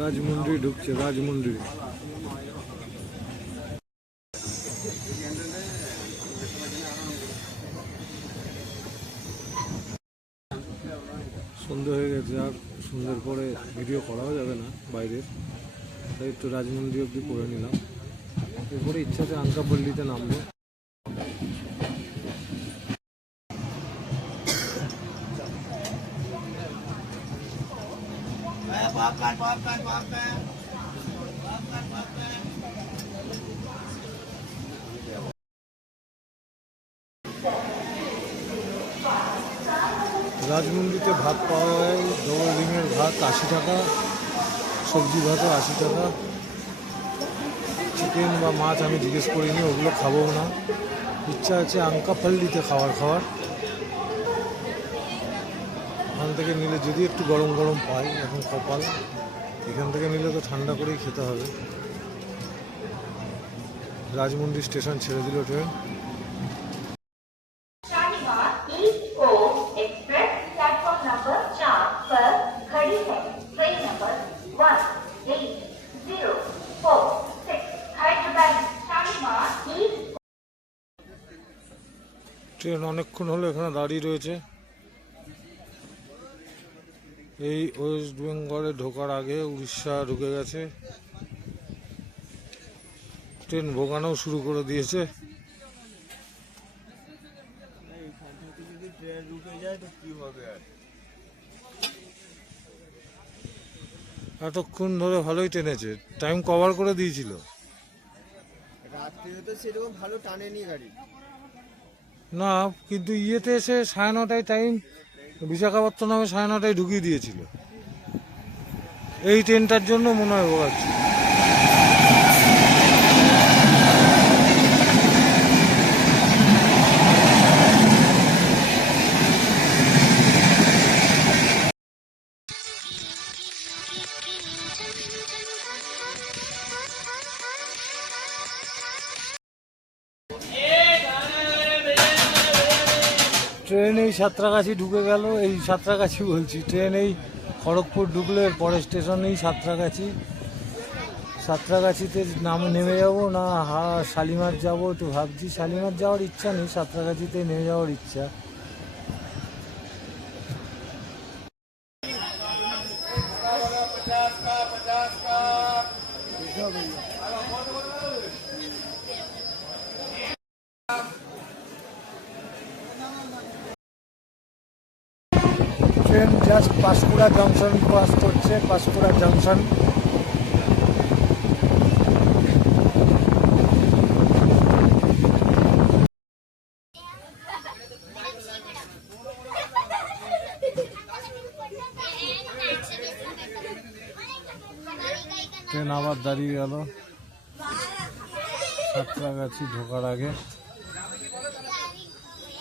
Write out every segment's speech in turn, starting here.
রাজমন্দির ঢুকছে, রাজমন্দির। সন্ধ্যে হয়ে গেছে, আর সন্ধ্যের পরে ভিডিও করাও যাবে না বাইরের, তাই একটু রাজমন্দির অব্দি করে নিলাম। এরপরে ইচ্ছাতে আঙ্কাপল্লিতে নামবো। রাজমন্দিতে ভাত পাওয়া যায়, ডবল ডিমের ভাত 80 টাকা, সবজি ভাতও 80 টাকা। চিকেন বা মাছ আমি জিজ্ঞেস করিনি, ওগুলো খাবো না। ইচ্ছা আছে আঙ্কাপল্লিতে খাওয়ার। ওখান থেকে নিলে যদি একটু গরম গরম পাই, এখন কপাল। এখান থেকে নিলে তো ঠান্ডা করেই খেতে হবে। রাজমন্দির স্টেশন ছেড়ে দিল ট্রেন। ট্রেন অনেকক্ষণ হলো এখানে দাঁড়িয়ে রয়েছে। এই ওয়েস্ট বেঙ্গলে ঢোকার আগে উড়িষ্যা ঢুকে গেছে। ট্রেন ভোগানো শুরু করে দিয়েছে। এতক্ষণ ধরে ভালোই টেনেছে, টাইম কভার করে দিয়েছিল। রাত্রিতে তো সেরকম ভালো টানেনি গাড়ি না, কিন্তু ইয়েতে এসে 9:30টায় টাইম, বিশাখাপত্তনমে 9:30টায় ঢুকিয়ে দিয়েছিল। এই ট্রেনটার জন্য মনে হয় ভোগাচ্ছি। ট্রেন এই সাঁতরাগাছি ঢুকে গেল। এই সাঁতরাগাছি বলছি, ট্রেন এই খড়গপুর ঢুকলো, এর পরের স্টেশনেই সাঁতরাগাছি। সাঁতরাগাছিতে নেমে যাবো না শালিমার যাবো, একটু ভাবছি। শালিমার যাওয়ার ইচ্ছা নেই, সাঁতরাগাছিতে নেমে যাওয়ার ইচ্ছা। Train just Panskura junction pass করছে, পাঁশকুড়া জংশন। ট্রেন আবার দাঁড়িয়ে গেল সাঁতরাগাছি ঢোকার আগে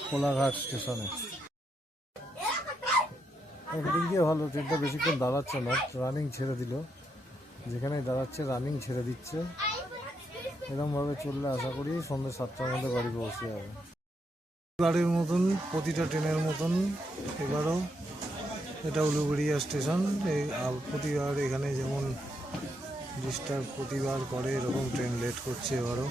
কোলাঘাট স্টেশনে। একদিক দিয়ে ভালো, ট্রেনটা বেশিক্ষণ দাঁড়াচ্ছে না, রানিং ছেড়ে দিল। যেখানে দাঁড়াচ্ছে রানিং ছেড়ে দিচ্ছে। এরকমভাবে চললে আশা করি সন্ধ্যে 7টার মধ্যে বাড়ি পৌঁছে যাবে। গাড়ির মতন, প্রতিটা ট্রেনের মতন এবারও এটা উলুবেড়িয়া স্টেশন। এই প্রতিবার এখানে যেমন ডিস্টার্ব প্রতিবার করে, এরকম ট্রেন লেট করছে এবারও।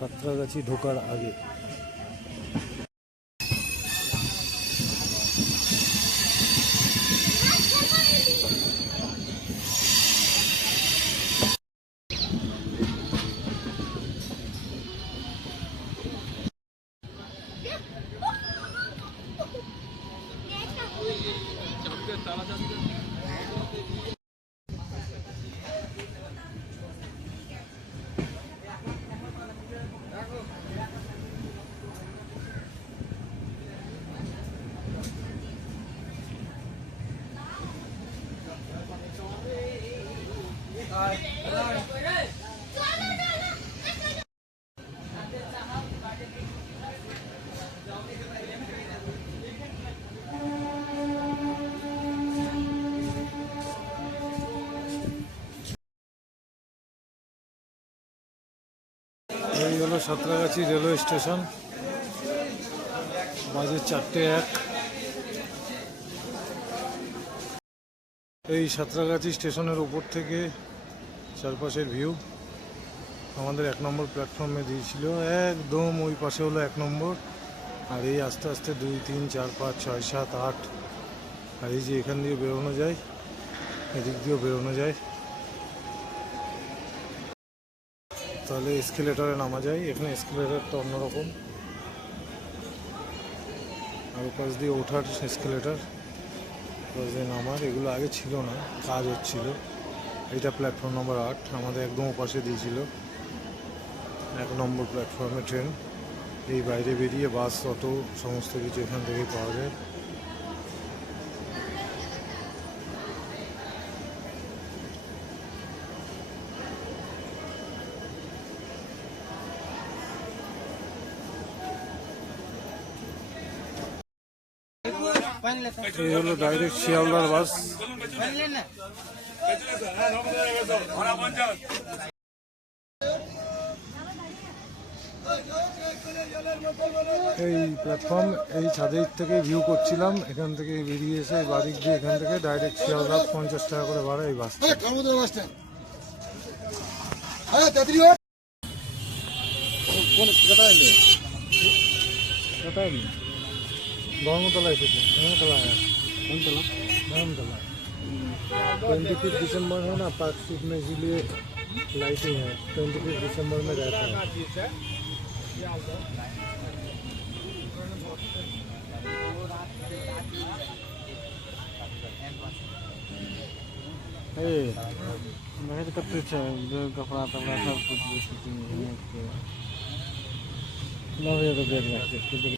সাঁতরাগাছি ঢোকার আগে এই হলো সাঁতরাগাছি রেলওয়ে স্টেশন, বাজে 4:01। এই সাঁতরাগাছি স্টেশনের উপর থেকে চারপাশের ভিউ। আমাদের 1 নম্বর প্ল্যাটফর্মে দিয়েছিল, একদম ওই পাশে হলো 1 নম্বর, আর এই আস্তে আস্তে 2, 3, 4, 5, 6, 7, 8, আর এই যে এখান দিয়ে বেরোনো যায়, এদিক দিয়েও বেরোনো যায়। তাহলে এসকেলেটরে নামা যায়। এখানে এসকেলেটরটা অন্যরকম, আর ওপাশ দিয়ে ওঠার এসকেলেটর, ওপাশ দিয়ে নামার। এগুলো আগে ছিল না, কাজ হচ্ছিল। এইটা প্ল্যাটফর্ম নম্বর 8, আমাদের একদম ওপাশে দিয়েছিল। 1 নম্বর প্ল্যাটফর্মে ট্রেন। এই বাইরে বেরিয়ে বাস, অটো সমস্ত কিছু এখান থেকেই পাওয়া যায়। এই হলো ডাইরেক্ট শিয়ালদার বাস। এই প্ল্যাটফর্ম, এই ছাদের থেকে ভিউ করছিলাম। এখান থেকে বেরিয়ে এসে বাদিক দিয়ে এখান থেকে ডাইরেক্ট শিয়ালদা 50 টাকা করে ভাড়া এই বাস। धर्मतला एसेছে, धर्मतला है, धर्मतला 25 दिसंबर है ना, पार्क स्ट्रीट में, इसीलिए लाइटिंग है। 25 दिसंबर में रहता है। मैं तो कब से जो कपड़ा तपड़ा सब कुछ शूटिंग ना हो तो देख सकते।